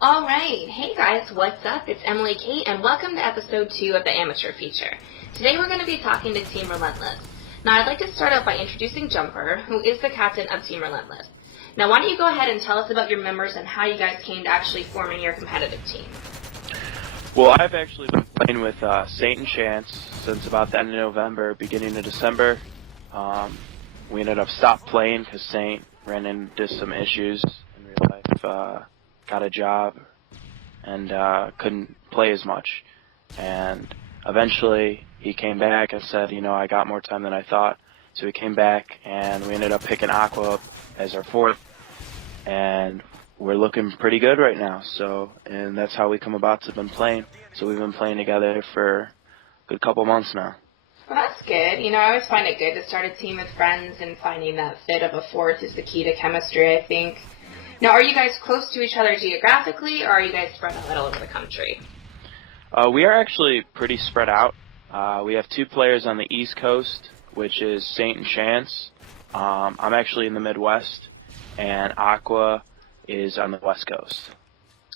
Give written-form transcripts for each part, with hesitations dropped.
All right. Hey guys, what's up? It's Emmaleighkate, and welcome to episode 2 of the Amateur Feature. Today we're going to be talking to Team Relentless. Now I'd like to start out by introducing Jumper, who is the captain of Team Relentless. Now why don't you go ahead and tell us about your members and how you guys came to actually forming your competitive team? Well, I've actually been playing with Saint and Chance since about the end of November, beginning of December. We ended up stopped playing because Saint ran into some issues in real life, got a job, and couldn't play as much. And eventually he came back and said, I got more time than I thought. So he came back, and we ended up picking Aqua up as our fourth. And we're looking pretty good right now, and that's how we come about to been playing. So we've been playing together for a good couple months now. Well, that's good. I always find it good to start a team with friends, and finding that fit of a fourth is the key to chemistry, I think. Now, are you guys close to each other geographically, or are you guys spread out all over the country? We are actually pretty spread out. We have 2 players on the East Coast, which is Saint and Chance. I'm actually in the Midwest, and Aqua is on the West Coast.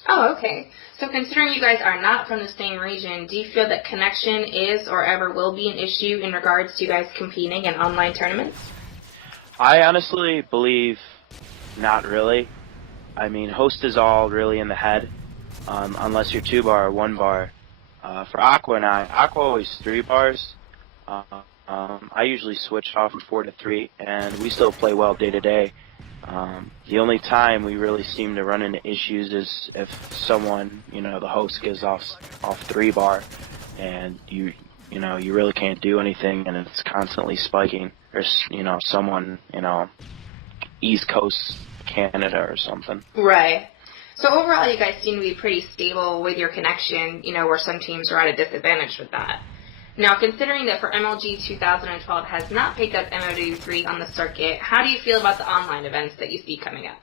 Oh, okay. So considering you guys are not from the same region, do you feel that connection is or ever will be an issue in regards to you guys competing in online tournaments? I honestly believe not really. I mean, host is all really in the head, unless you're 2 bar or 1 bar. For Aqua and Aqua always 3 bars. I usually switch off from 4 to 3, and we still play well day to day. The only time we really seem to run into issues is if someone, the host gives off 3 bar, and you really can't do anything, and it's constantly spiking. Or someone, East Coast Canada or something. Right. So overall, you guys seem to be pretty stable with your connection, where some teams are at a disadvantage with that. Now, considering that for MLG 2012 has not picked up MW3 on the circuit, how do you feel about the online events that you see coming up?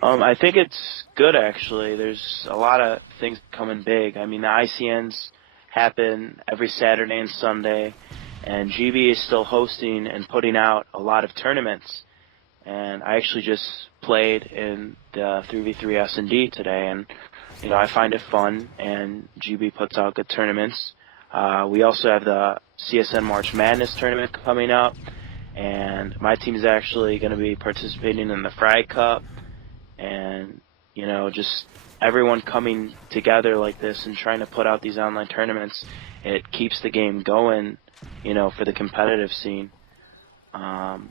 I think it's good, actually. There's a lot of things coming big. I mean, the ICNs happen every Saturday and Sunday, and GB is still hosting and putting out a lot of tournaments. And I actually just played in the 3v3 S&D today, and I find it fun, and GB puts out good tournaments. We also have the CSN March Madness tournament coming up, and my team is actually going to be participating in the Fry Cup, and just everyone coming together like this and trying to put out these online tournaments, it keeps the game going, for the competitive scene, and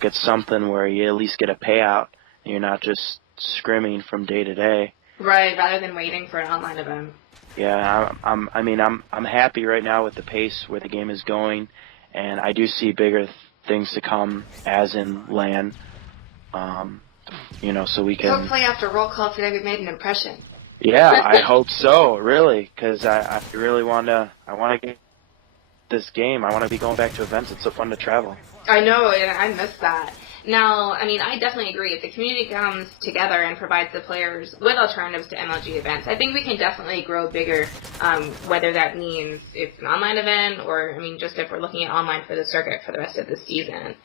get something where you at least get a payout, and you're not just scrimming from day to day. Right, rather than waiting for an online event. Yeah, I'm happy right now with the pace where the game is going, and I do see bigger things to come, as in LAN. So we can. Hopefully, after roll call today, we made an impression. Yeah, I hope so, really, because I really want to get this game. I want to be going back to events. It's so fun to travel. I know, and I miss that. Now, I definitely agree. If the community comes together and provides the players with alternatives to MLG events, I think we can definitely grow bigger, whether that means it's an online event or, just if we're looking at online for the circuit for the rest of the season.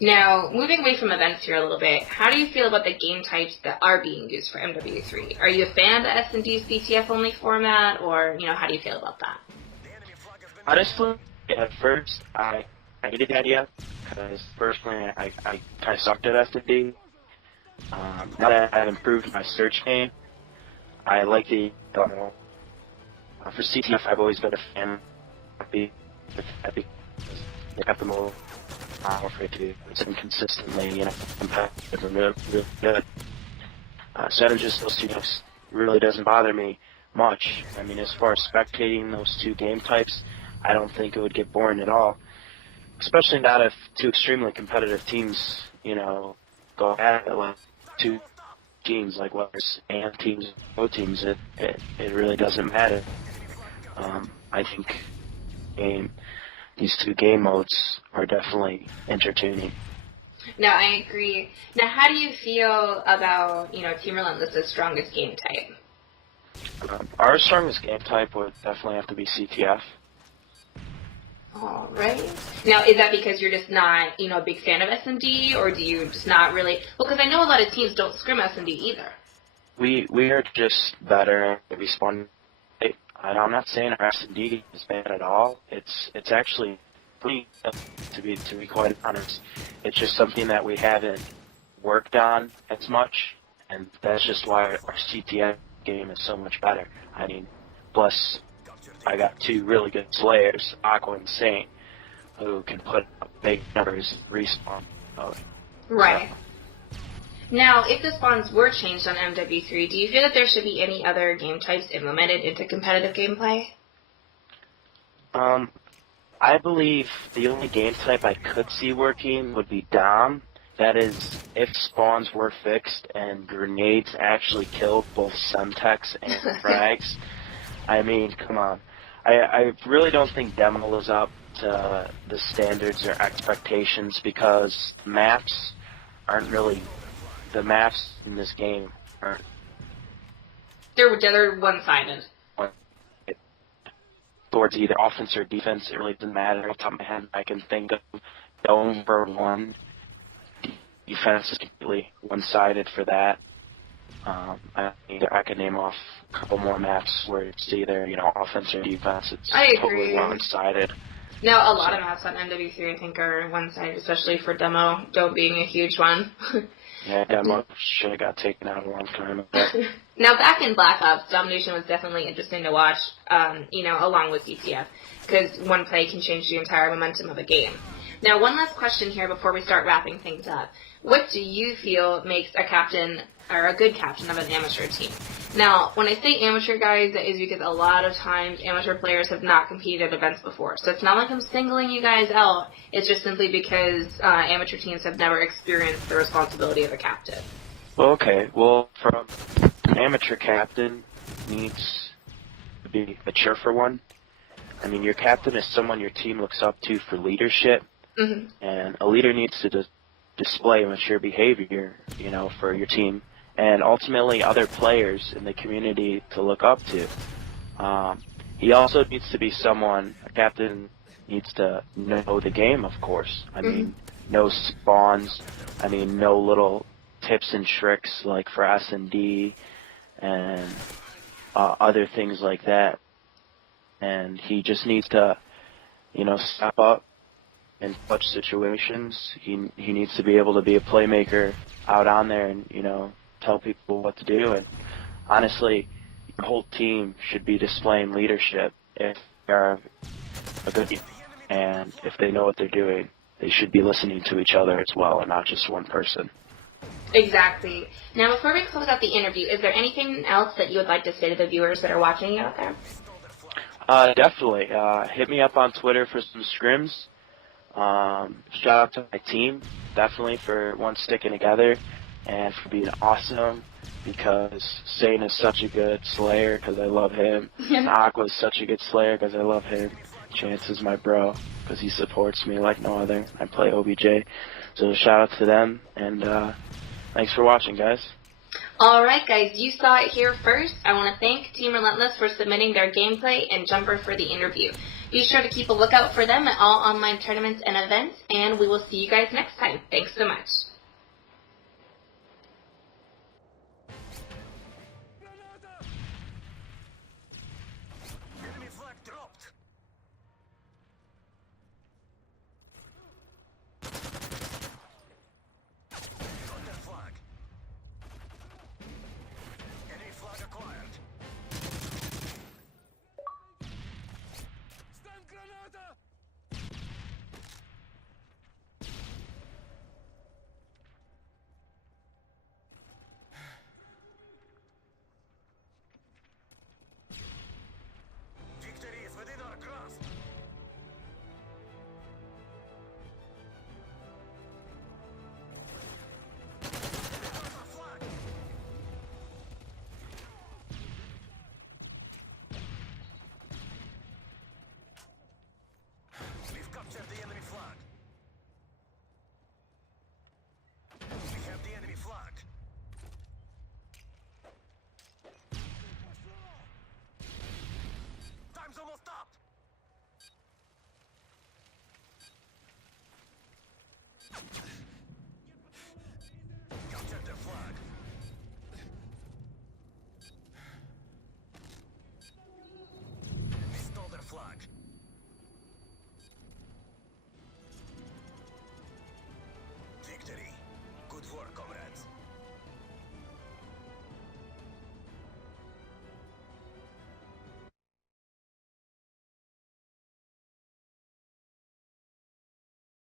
Now, moving away from events here a little bit, how do you feel about the game types that are being used for MW3? Are you a fan of the S&D CTF-only format, or, how do you feel about that? Honestly, at first, I hated the idea, because personally, I kind of sucked at S&D. Now that I've improved my search game, I like the for CTF, I've always been a fan of the because they got the more afraid to consistently, competitive and really good. So having just those 2 types really doesn't bother me much. As far as spectating those 2 game types, I don't think it would get boring at all. Especially not if 2 extremely competitive teams, go at it like 2 teams, like whether it's AMP teams or O teams, it really doesn't matter. I think these 2 game modes are definitely entertaining. No, I agree. Now, how do you feel about, Team Relentless's strongest game type? Our strongest game type would definitely have to be CTF. All right. Now, is that because you're just not, a big fan of S&D, or do you just not really? Well, because I know a lot of teams don't scrim S&D either. We are just better at responding. I'm not saying our S&D is bad at all. It's actually pretty to be quite honest. It's just something that we haven't worked on as much, and that's just why our CTF game is so much better. I mean, plus I got two really good slayers, Aqua and Saint, who can put up big numbers respawn mode. Right. So. Now, if the spawns were changed on MW3, do you feel that there should be any other game types implemented into competitive gameplay? I believe the only game type I could see working would be Dom. That is, if spawns were fixed and grenades actually killed both Semtex and frags. I mean, come on. I really don't think Demo is up to the standards or expectations because maps aren't really... The maps in this game aren't... They're one-sided. Towards either offense or defense, it really doesn't matter. Off the top of my head, I can think of Dome for one. Defense is completely one-sided for that. I can name off a couple more maps where it's either, offense or defense. It's totally one-sided. Now, a lot of maps on MW3, I think, are one-sided, especially for Dome being a huge one. Yeah, Demo should have got taken out a long time ago. Now, back in Black Ops, Domination was definitely interesting to watch, along with CTF, because one play can change the entire momentum of a game. Now, one last question here before we start wrapping things up. What do you feel makes a captain, or a good captain of an amateur team? Now, when I say amateur, guys, that is because a lot of times amateur players have not competed at events before. So it's not like I'm singling you guys out. It's just simply because amateur teams have never experienced the responsibility of a captain. Okay, well, from an amateur captain needs to be mature for one. I mean, your captain is someone your team looks up to for leadership, and a leader needs to display mature behavior, for your team, and ultimately other players in the community to look up to. He also needs to be someone, a captain needs to know the game, of course. I mean, know spawns, know little tips and tricks like for S&D and other things like that. And he just needs to, step up in clutch situations. He needs to be able to be a playmaker out on there and, tell people what to do. And honestly, your whole team should be displaying leadership if they're a good team. And if they know what they're doing, they should be listening to each other as well and not just one person. Exactly. Now, before we close out the interview, is there anything else that you would like to say to the viewers that are watching you out there? Definitely. Hit me up on Twitter for some scrims. Shout out to my team, definitely, for sticking together and for being awesome, because Saint is such a good slayer because I love him. And Aqua is such a good slayer because I love him. Chance is my bro because he supports me like no other. I play OBJ. So shout out to them, and thanks for watching, guys. Alright guys, you saw it here first. I want to thank Team Relentless for submitting their gameplay and Jumper for the interview. Be sure to keep a lookout for them at all online tournaments and events, and we will see you guys next time. Thanks so much. clutch.